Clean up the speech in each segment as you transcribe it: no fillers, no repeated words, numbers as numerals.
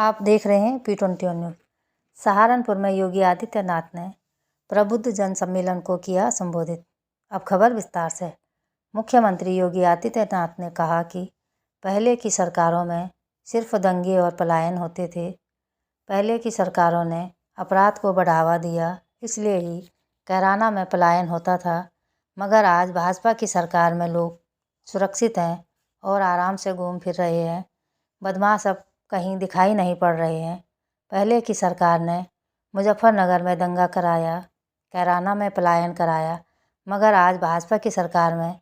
आप देख रहे हैं P21 न्यूज़। सहारनपुर में योगी आदित्यनाथ ने प्रबुद्ध जन सम्मेलन को किया संबोधित। अब खबर विस्तार से। मुख्यमंत्री योगी आदित्यनाथ ने कहा कि पहले की सरकारों में सिर्फ दंगे और पलायन होते थे। पहले की सरकारों ने अपराध को बढ़ावा दिया, इसलिए ही कैराना में पलायन होता था। मगर आज भाजपा की सरकार में लोग सुरक्षित हैं और आराम से घूम फिर रहे हैं। बदमाश अब कहीं दिखाई नहीं पड़ रहे हैं। पहले की सरकार ने मुजफ्फरनगर में दंगा कराया, कैराना में पलायन कराया, मगर आज भाजपा की सरकार में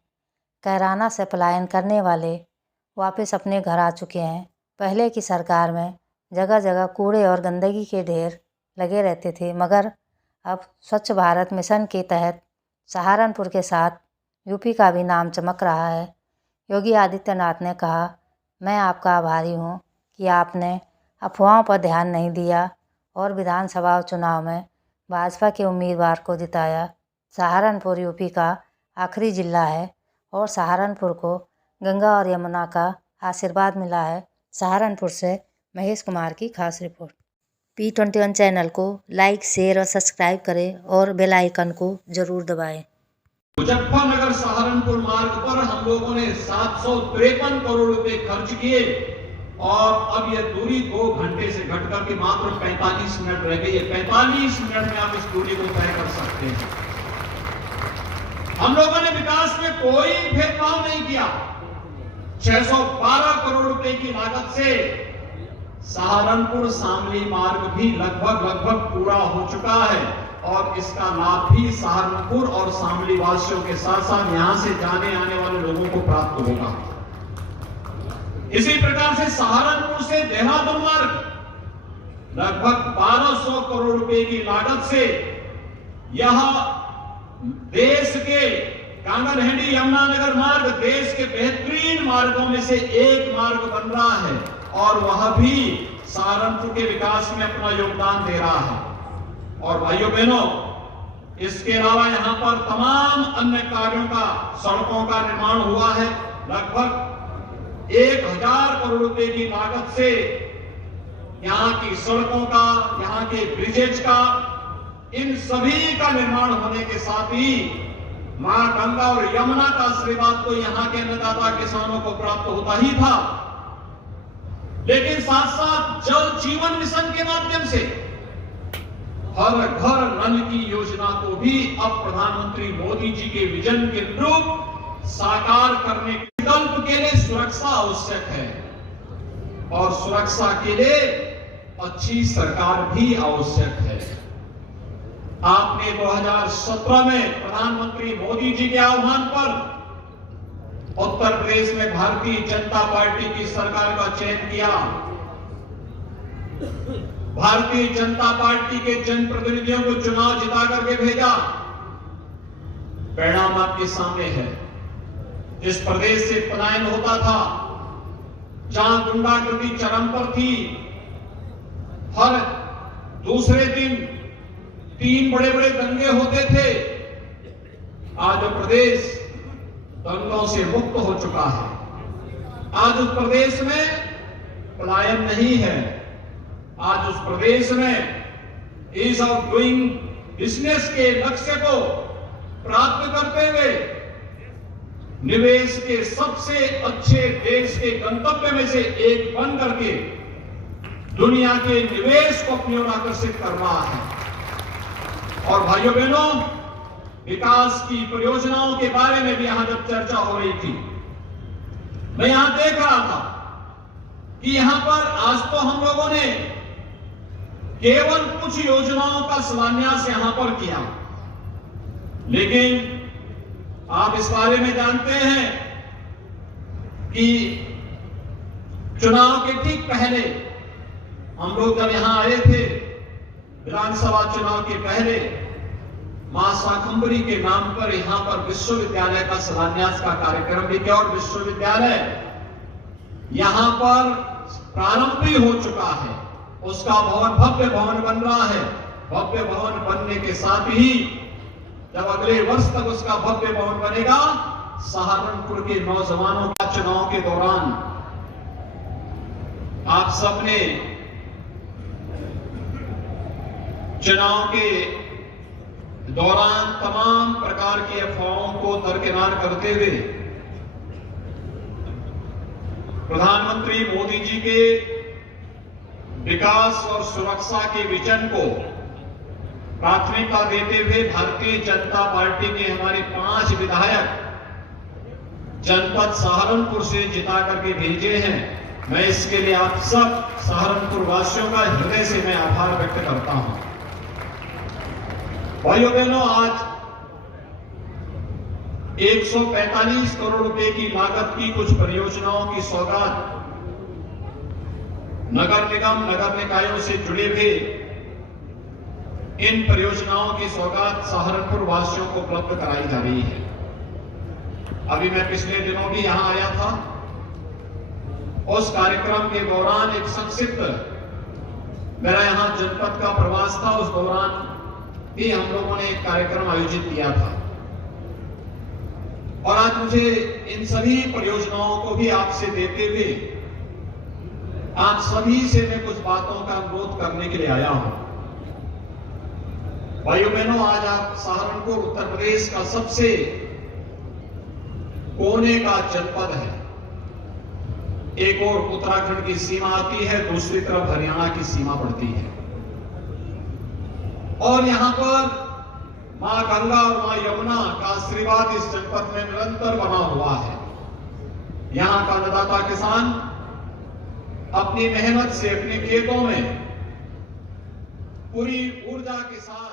कैराना से पलायन करने वाले वापस अपने घर आ चुके हैं। पहले की सरकार में जगह जगह कूड़े और गंदगी के ढेर लगे रहते थे, मगर अब स्वच्छ भारत मिशन के तहत सहारनपुर के साथ यूपी का भी नाम चमक रहा है। योगी आदित्यनाथ ने कहा, मैं आपका आभारी हूँ कि आपने अफवाहों पर ध्यान नहीं दिया और विधानसभा चुनाव में भाजपा के उम्मीदवार को जिताया। सहारनपुर यूपी का आखिरी जिला है और सहारनपुर को गंगा और यमुना का आशीर्वाद मिला है। सहारनपुर से महेश कुमार की खास रिपोर्ट। P21 चैनल को लाइक, शेयर और सब्सक्राइब करें और बेल आइकन को जरूर दबाएं। मुजफ्फरनगर सहारनपुर मार्ग पर हम लोगों ने 753 करोड़ रुपए खर्च किए और अब यह दूरी 2 घंटे से घटकर के मात्र 45 मिनट रह गई है। 45 मिनट में आप इस दूरी को तय कर सकते हैं। हम लोगों ने विकास में कोई भेदभाव नहीं किया। 612 करोड़ रुपए की लागत से सहारनपुर शामली मार्ग भी लगभग पूरा हो चुका है और इसका लाभ भी सहारनपुर और शामली वासियों के साथ साथ यहां से जाने आने वाले लोगों को प्राप्त होगा। इसी प्रकार से सहारनपुर से देहरादून मार्ग लगभग 1200 करोड़ रुपए की लागत से यह देश के कांगनहेड़ी यमुनानगर मार्ग देश के बेहतरीन मार्गों में से एक मार्ग बन रहा है और वह भी सहारनपुर के विकास में अपना योगदान दे रहा है। और भाइयों बहनों, इसके अलावा यहां पर तमाम अन्य कार्यों का, सड़कों का निर्माण हुआ है। लगभग 1000 करोड़ रुपए की लागत से यहां की सड़कों का, यहां के ब्रिजेज का, इन सभी का निर्माण होने के साथ ही मां गंगा और यमुना का आशीर्वाद तो यहां के अन्नदाता किसानों को प्राप्त होता ही था, लेकिन साथ साथ जल जीवन मिशन के माध्यम से हर घर नल की योजना को भी अब प्रधानमंत्री मोदी जी के विजन के अनुरूप साकार करने के विकल्प के लिए सुरक्षा आवश्यक है और सुरक्षा के लिए अच्छी सरकार भी आवश्यक है। आपने 2017 में प्रधानमंत्री मोदी जी के आह्वान पर उत्तर प्रदेश में भारतीय जनता पार्टी की सरकार का चयन किया। भारतीय जनता पार्टी के जनप्रतिनिधियों को चुनाव जिता करके भेजा। परिणाम आपके सामने है। जिस प्रदेश से पलायन होता था, जहां गुंडागर्दी चरम पर थी, हर दूसरे दिन 3 बड़े दंगे होते थे, आज वो प्रदेश दंगों से मुक्त हो चुका है। आज उस प्रदेश में पलायन नहीं है। आज उस प्रदेश में ईज ऑफ डूइंग बिजनेस के लक्ष्य को प्राप्त करते हुए निवेश के सबसे अच्छे देश के गंतव्य में से एक बन करके दुनिया के निवेश को अपनी ओर आकर्षित कर रहा है। और भाइयों बहनों, विकास की परियोजनाओं के बारे में भी यहां जब चर्चा हो रही थी, मैं यहां देख रहा था कि यहां पर आज तो हम लोगों ने केवल कुछ योजनाओं का शिलान्यास यहां पर किया, लेकिन आप इस बारे में जानते हैं कि चुनाव के ठीक पहले हम लोग जब यहां आए थे, विधानसभा चुनाव के पहले मां शाकंभरी के नाम पर यहां पर विश्वविद्यालय का शिलान्यास का कार्यक्रम भी किया और विश्वविद्यालय यहां पर प्रारंभ भी हो चुका है। उसका भवन, भव्य भवन बन रहा है। भव्य भवन बनने के साथ ही जब अगले वर्ष तक उसका भव्य भवन बनेगा, सहारनपुर के नौजवानों का चुनाव के दौरान आप सबने चुनाव के दौरान तमाम प्रकार की अफवाहों को दरकिनार करते हुए प्रधानमंत्री मोदी जी के विकास और सुरक्षा के विजन को प्राथमिकता देते हुए भारतीय जनता पार्टी के हमारे 5 विधायक जनपद सहारनपुर से जिता करके भेजे हैं। मैं इसके लिए आप सब सहारनपुर वासियों का हृदय से मैं आभार व्यक्त करता हूं। भाइयों बहनों, आज 145 करोड़ रुपए की लागत की कुछ परियोजनाओं की सौगात नगर निगम नगर निकायों से जुड़े हुए इन परियोजनाओं की सौगात सहारनपुर वासियों को उपलब्ध कराई जा रही है। अभी मैं पिछले दिनों भी यहां आया था। उस कार्यक्रम के दौरान एक संक्षिप्त मेरा यहां जनपद का प्रवास था। उस दौरान भी हम लोगों ने एक कार्यक्रम आयोजित किया था और आज मुझे इन सभी परियोजनाओं को भी आपसे देते हुए आप सभी से मैं कुछ बातों का अनुरोध करने के लिए आया हूं। भाइयों बहनों, आज आप सहारनपुर उत्तर प्रदेश का सबसे कोने का जनपद है। एक और उत्तराखंड की सीमा आती है, दूसरी तरफ हरियाणा की सीमा पड़ती है और यहां पर मां गंगा और मां यमुना का आशीर्वाद इस जनपद में निरंतर बना हुआ है। यहां का अन्नदाता किसान अपनी मेहनत से अपने खेतों में पूरी ऊर्जा के साथ